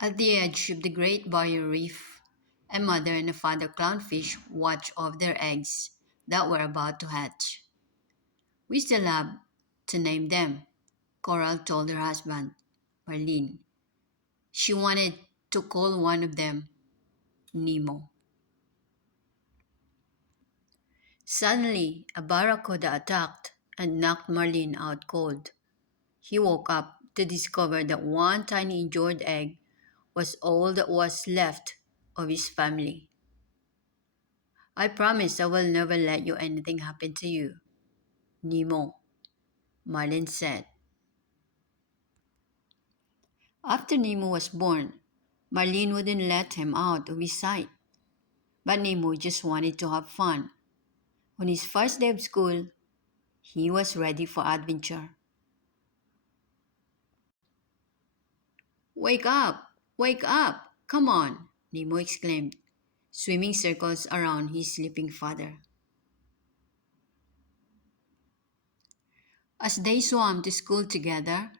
At the edge of the Great Barrier Reef, a mother and a father clownfish watched over their eggs that were about to hatch. We still have to name them, Coral told her husband, Marlene. She wanted to call one of them Nemo. Suddenly, a barracuda attacked and knocked Marlene out cold. He woke up to discover that one tiny injured egg was all that was left of his family. I promise I will never let you anything happen to you, Nemo, Marlin said. After Nemo was born, Marlene wouldn't let him out of his sight. But Nemo just wanted to have fun. On his first day of school, he was ready for adventure. Wake up! Wake up! Come on! Nemo exclaimed, swimming circles around his sleeping father. As they swam to school together,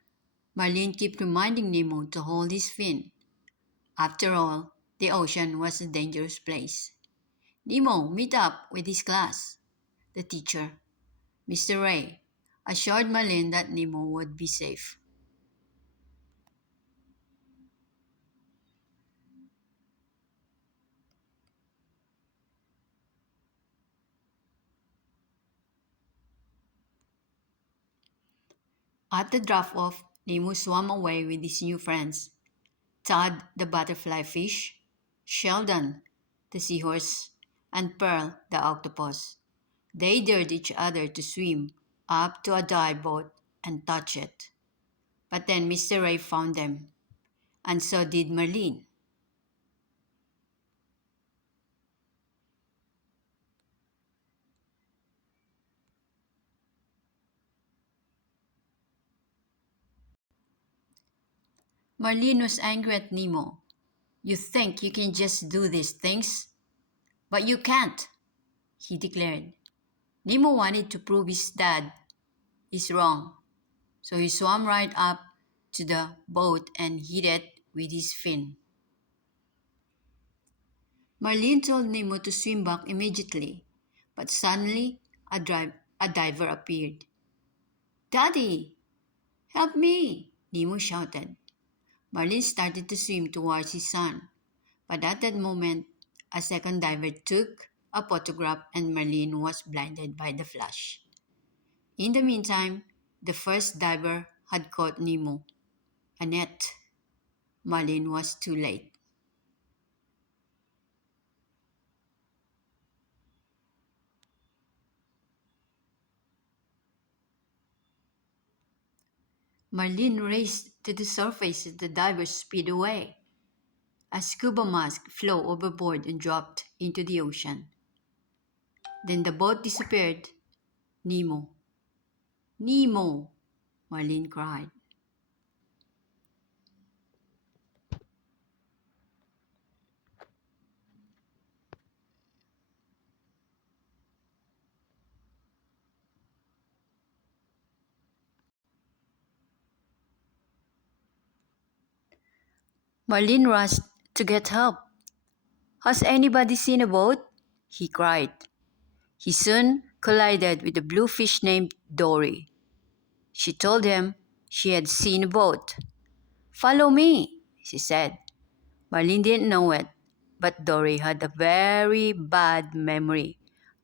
Marlene kept reminding Nemo to hold his fin. After all, the ocean was a dangerous place. Nemo, meet up with his class. The teacher, Mr. Ray, assured Marlene that Nemo would be safe. At the drop-off, Nemo swam away with his new friends, Todd the butterfly fish, Sheldon the seahorse, and Pearl the octopus. They dared each other to swim up to a dive boat and touch it. But then Mr. Ray found them, and so did Marlene. Marlene was angry at Nemo. You think you can just do these things? But you can't, he declared. Nemo wanted to prove his dad is wrong, so he swam right up to the boat and hit it with his fin. Marlene told Nemo to swim back immediately, but suddenly a diver appeared. Daddy, help me! Nemo shouted. Marlene started to swim towards his son, but at that moment, a second diver took a photograph and Marlene was blinded by the flash. In the meantime, the first diver had caught Nemo. Annette, Marlene was too late. Marlene raced to the surface as the divers speed away. A scuba mask flew overboard and dropped into the ocean. Then the boat disappeared. Nemo, Nemo, Marlene cried. Marlene rushed to get help. Has anybody seen a boat? He cried. He soon collided with a blue fish named Dory. She told him she had seen a boat. Follow me, she said. Marlene didn't know it, but Dory had a very bad memory.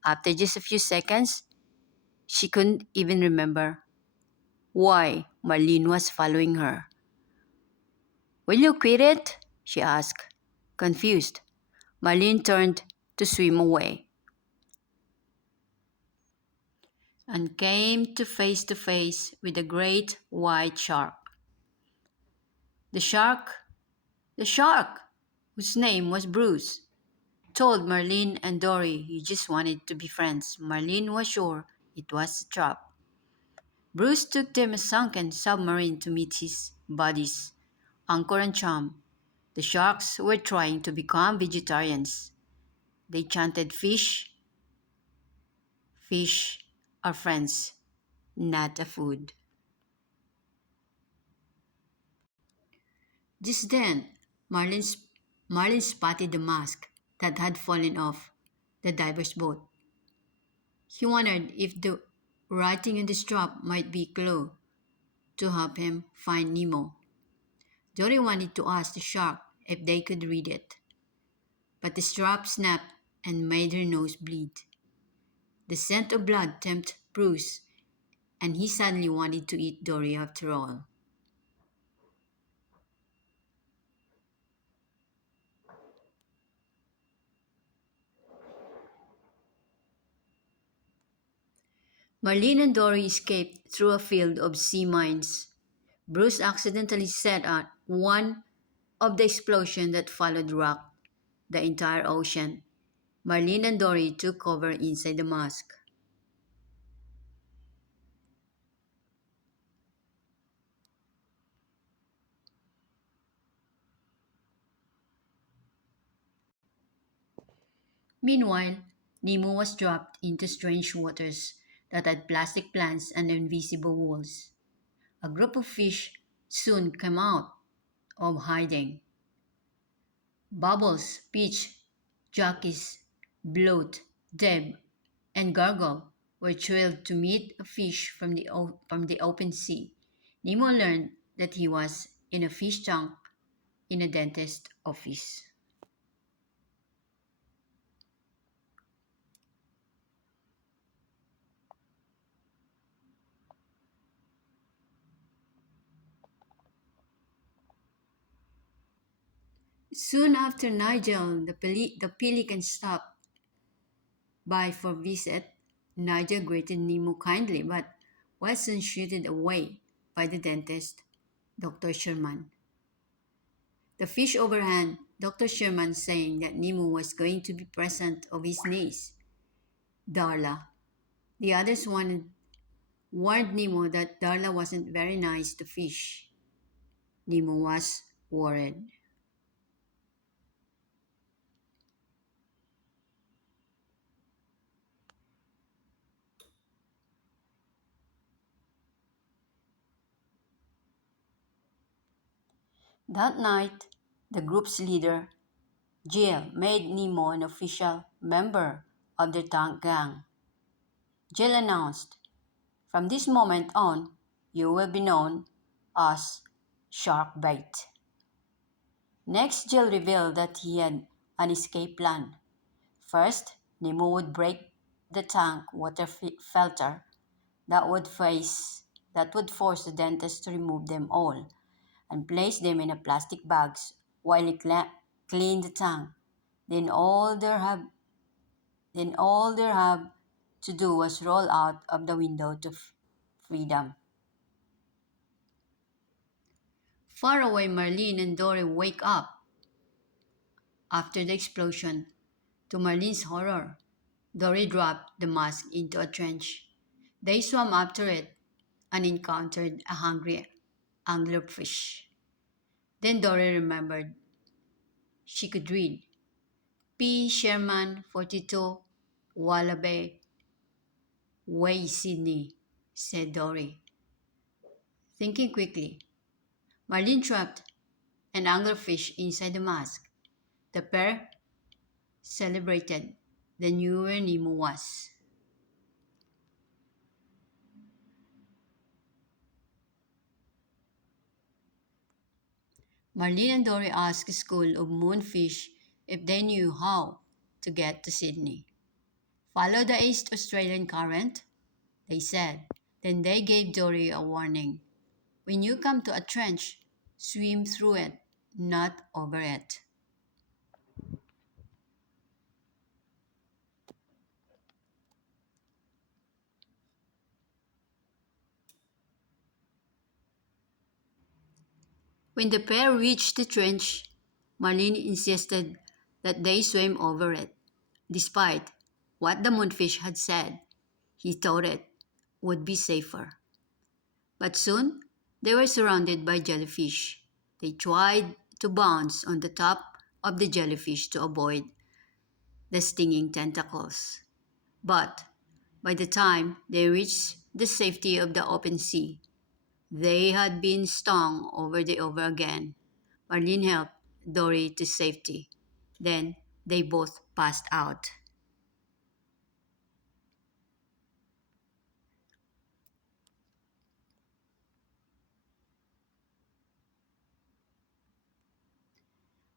After just a few seconds, she couldn't even remember why Marlene was following her. Will you quit it? She asked, confused. Marlene turned to swim away and came to face with a great white shark. The shark, the shark, whose name was Bruce, told Marlene and Dory he just wanted to be friends. Marlene was sure it was a trap. Bruce took them a sunken submarine to meet his buddies, Anchor and Chum. The sharks were trying to become vegetarians. They chanted, fish, fish are friends, not a food. Just then, Marlin, Marlin spotted the mask that had fallen off the diver's boat. He wondered if the writing on the strap might be a clue to help him find Nemo. Dory wanted to ask the shark if they could read it, but the strap snapped and made her nose bleed. The scent of blood tempted Bruce, and he suddenly wanted to eat Dory after all. Marlene and Dory escaped through a field of sea mines. Bruce accidentally set out one of the explosion that followed rocked the entire ocean. Marlene and Dory took cover inside the mask. Meanwhile, Nemo was dropped into strange waters that had plastic plants and invisible walls. A group of fish soon came out of hiding. Bubbles, Peach, Jockeys, Bloat, Deb, and Gargle were thrilled to meet a fish from the open sea. Nemo learned that he was in a fish tank in a dentist's office. Soon after Nigel, the pelican stopped by for visit. Nigel greeted Nemo kindly, but was soon shooted away by the dentist, Dr. Sherman. The fish overhand Dr. Sherman saying that Nemo was going to be present of his niece, Darla. The others warned Nemo that Darla wasn't very nice to fish. Nemo was worried. That night, the group's leader, Jill, made Nemo an official member of the tank gang. Jill announced, "From this moment on, you will be known as Shark Bait." Next, Jill revealed that he had an escape plan. First, Nemo would break the tank water filter that would force the dentist to remove them all and place them in a plastic bags while he cleaned the tank. Then all there have to do was roll out of the window to freedom. Far away, Marlene and Dory wake up after the explosion. To Marlene's horror, Dory dropped the mask into a trench. They swam after it and encountered a hungry anglerfish. Then Dory remembered she could read. P. Sherman, 42, Wallaby Way, Sydney, said Dory. Thinking quickly, Marlene trapped an anglerfish inside the mask. The pair celebrated. They knew where Nemo was. Marlene and Dory asked a school of moonfish if they knew how to get to Sydney. Follow the East Australian current, they said. Then they gave Dory a warning. When you come to a trench, swim through it, not over it. When the pair reached the trench, Marlene insisted that they swim over it. Despite what the moonfish had said, he thought it would be safer. But soon, they were surrounded by jellyfish. They tried to bounce on the top of the jellyfish to avoid the stinging tentacles. But by the time they reached the safety of the open sea, they had been stung over and over again. Marlene helped Dory to safety. Then they both passed out.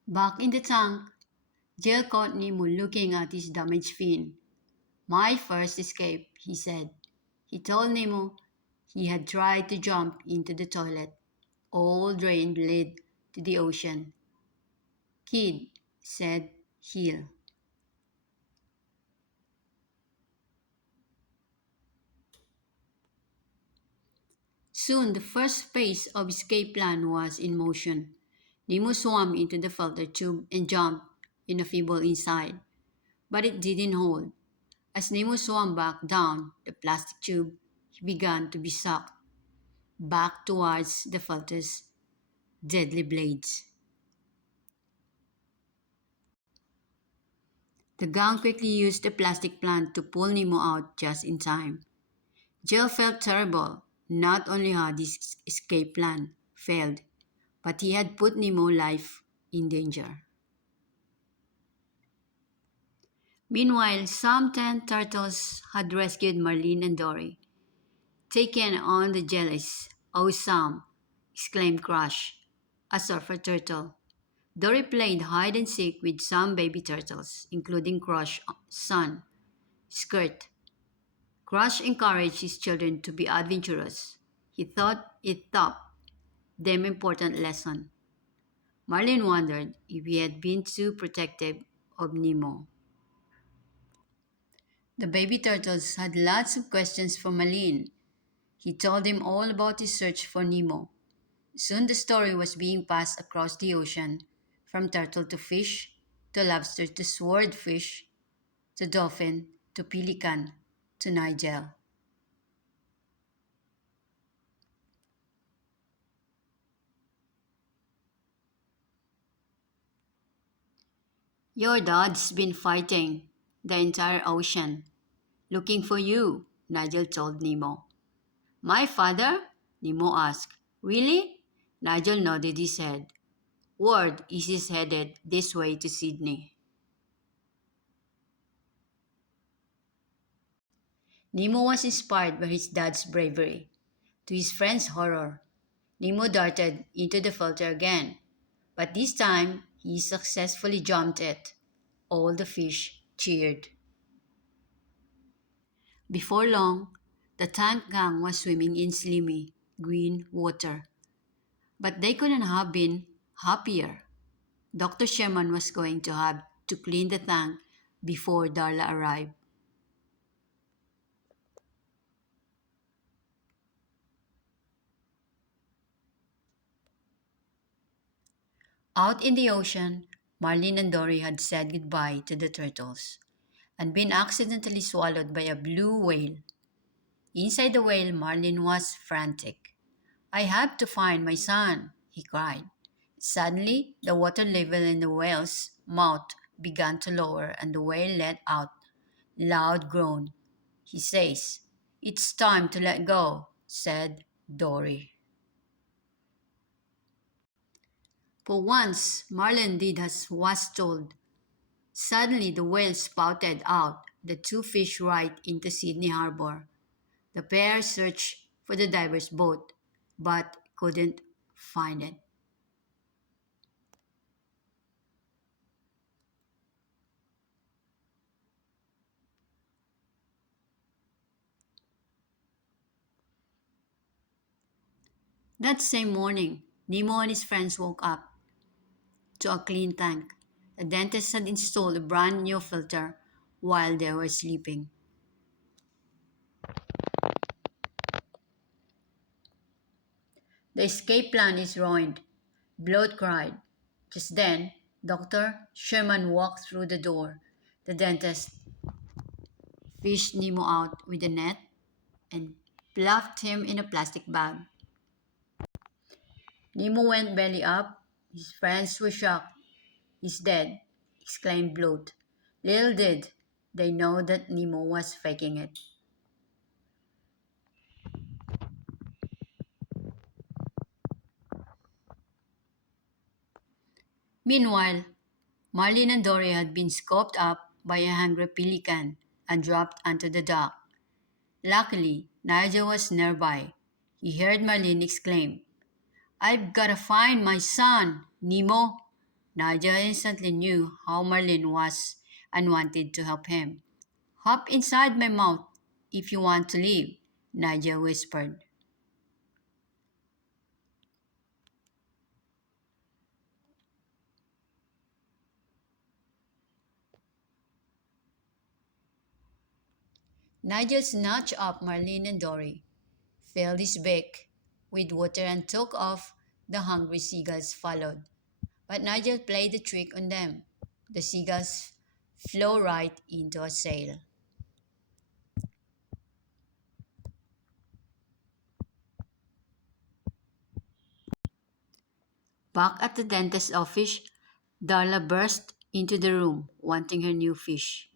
Back in the tank, Jill caught Nemo looking at his damaged fin. My first escape, he said. He told Nemo he had tried to jump into the toilet. All drain led to the ocean. Kid, said Hill. Soon the first phase of escape plan was in motion. Nemo swam into the filter tube and jumped in a feeble inside, but it didn't hold. As Nemo swam back down the plastic tube, he began to be sucked back towards the filter's deadly blades. The gang quickly used the plastic plant to pull Nemo out just in time. Joe felt terrible. Not only had his escape plan failed, but he had put Nemo's life in danger. Meanwhile, some 10 turtles had rescued Marlene and Dory. Taken on the jellies. Oh, Sam, exclaimed Crush, a surfer turtle. Dory played hide and seek with some baby turtles, including Crush's son, Skirt. Crush encouraged his children to be adventurous. He thought it taught them important lesson. Marlin wondered if he had been too protective of Nemo. The baby turtles had lots of questions for Marlin. He told them all about his search for Nemo. Soon the story was being passed across the ocean, from turtle to fish, to lobster to swordfish, to dolphin, to pelican, to Nigel. Your dad's been fighting the entire ocean, looking for you, Nigel told Nemo. My father? Nemo asked. Really? Nigel nodded his head. Word is he's headed this way to Sydney. Nemo was inspired by his dad's bravery. To his friend's horror, Nemo darted into the filter again, but this time he successfully jumped it. All the fish cheered. Before long, the tank gang was swimming in slimy, green water. But they couldn't have been happier. Dr. Sherman was going to have to clean the tank before Darla arrived. Out in the ocean, Marlin and Dory had said goodbye to the turtles and been accidentally swallowed by a blue whale. Inside the whale, Marlin was frantic. I have to find my son, he cried. Suddenly, the water level in the whale's mouth began to lower and the whale let out a loud groan. He says, It's time to let go, said Dory. For once, Marlin did as was told. Suddenly, the whale spouted out the two fish right into Sydney Harbor. The pair searched for the diver's boat, but couldn't find it. That same morning, Nemo and his friends woke up to a clean tank. The dentist had installed a brand new filter while they were sleeping. The escape plan is ruined, Bloat cried. Just then, Dr. Sherman walked through the door. The dentist fished Nemo out with a net and plucked him in a plastic bag. Nemo went belly up. His friends were shocked. He's dead, exclaimed Bloat. Little did they know that Nemo was faking it. Meanwhile, Marlin and Dory had been scooped up by a hungry pelican and dropped onto the dock. Luckily, Nigel was nearby. He heard Marlin exclaim, "I've got to find my son, Nemo." Nigel instantly knew how Marlin was and wanted to help him. "Hop inside my mouth if you want to live," Nigel whispered. Nigel snatched up Marlin and Dory, filled his beak with water, and took off. The hungry seagulls followed. But Nigel played the trick on them. The seagulls flew right into a sail. Back at the dentist's office, Darla burst into the room, wanting her new fish.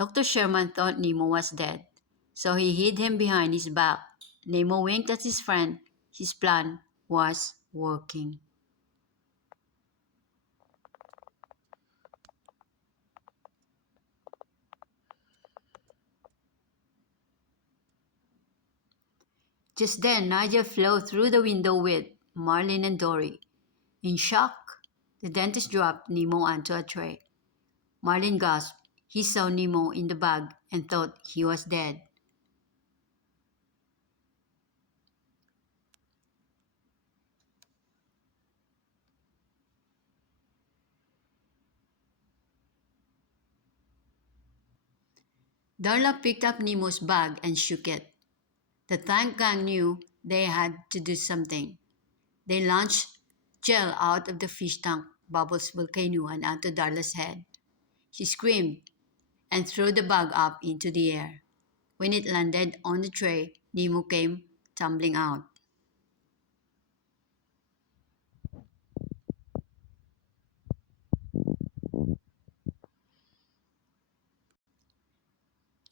Dr. Sherman thought Nemo was dead, so he hid him behind his back. Nemo winked at his friend. His plan was working. Just then, Nigel flew through the window with Marlin and Dory. In shock, the dentist dropped Nemo onto a tray. Marlin gasped. He saw Nemo in the bag and thought he was dead. Darla picked up Nemo's bag and shook it. The tank gang knew they had to do something. They launched gel out of the fish tank Bubbles' volcano and onto Darla's head. She screamed and threw the bag up into the air. When it landed on the tray, Nemo came tumbling out.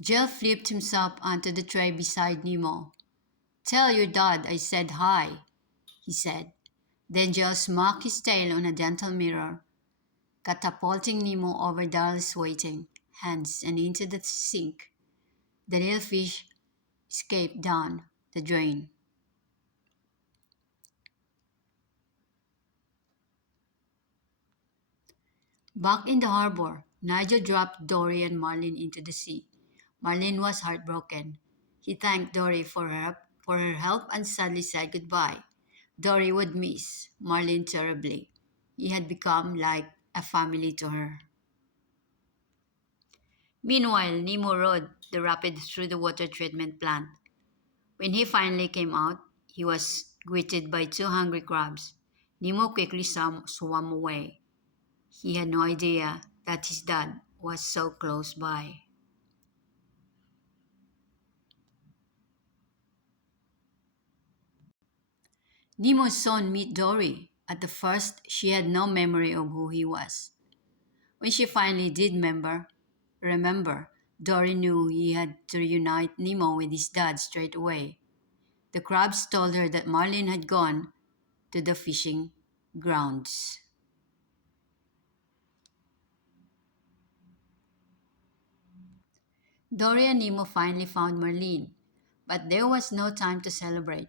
Gel flipped himself onto the tray beside Nemo. "Tell your dad I said hi," he said. Then Gel smacked his tail on a dental mirror, catapulting Nemo over Darla's waiting hands and into the sink. The little fish escaped down the drain. Back in the harbor, Nigel dropped Dory and Marlin into the sea. Marlin was heartbroken. He thanked Dory for her help and sadly said goodbye. Dory would miss Marlin terribly. He had become like a family to her. Meanwhile, Nemo rode the rapid through the water treatment plant. When he finally came out, he was greeted by two hungry crabs. Nemo quickly swam away. He had no idea that his dad was so close by. Nemo soon met Dory. At the first, she had no memory of who he was. When she finally did remember, Dory knew he had to reunite Nemo with his dad straight away. The crabs told her that Marlin had gone to the fishing grounds. Dory and Nemo finally found Marlin, but there was no time to celebrate.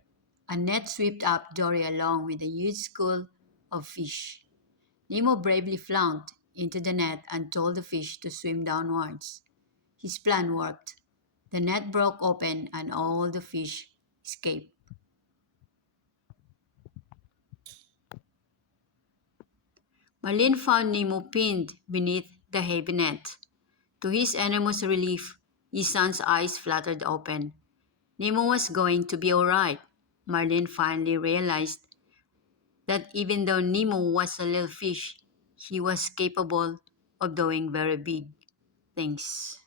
A net swept up Dory along with a huge school of fish. Nemo bravely flunked into the net and told the fish to swim downwards. His plan worked. The net broke open and all the fish escaped. Marlin found Nemo pinned beneath the heavy net. To his enormous relief, his son's eyes fluttered open. Nemo was going to be all right. Marlin finally realized that even though Nemo was a little fish, he was capable of doing very big things.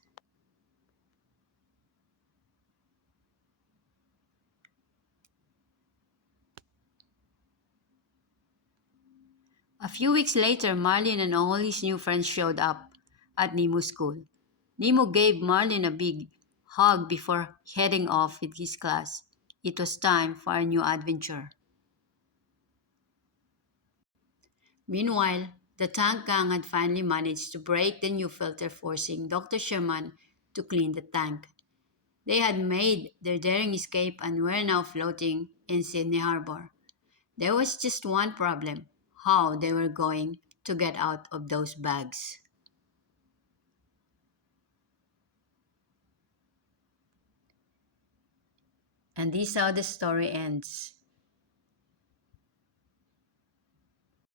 A few weeks later, Marlin and all his new friends showed up at Nemo's school. Nemo gave Marlin a big hug before heading off with his class. It was time for a new adventure. Meanwhile, The tank gang had finally managed to break the new filter, forcing Dr. Sherman to clean the tank. They had made their daring escape and were now floating in Sydney Harbor. There was just one problem: how they were going to get out of those bags. And this is how the story ends.